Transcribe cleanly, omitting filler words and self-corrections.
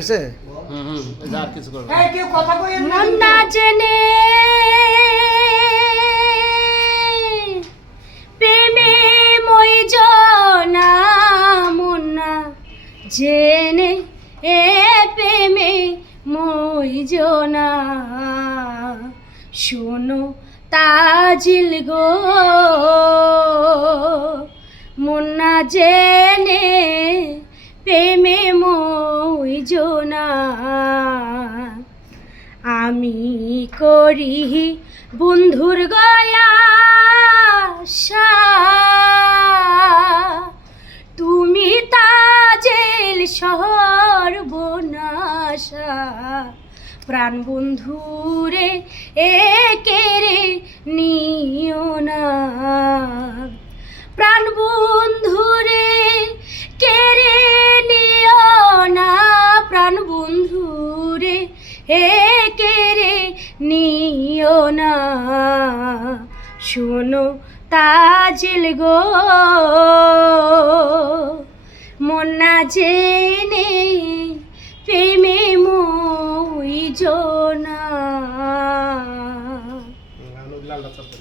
আছে আর কিছু করবে মন না জেনে প্রেমে মই জনা, মন না জেনে এ প্রেমে মই জনা। শোনো তাজিল গো, মন না জেনে প্রেমে মই জনা। আমি করি বন্ধুর গয়া আশা, তুমি তাজেল সর্বনাশা। প্রাণ বন্ধুরে একেরে নিও না, প্রাণ বন্ধুরে কেড়ে নিও না, প্রাণ বন্ধুরে কেড়ে নিও না। শোনো তাজিল গো, মন না জেনে প্রেমে মই জনা।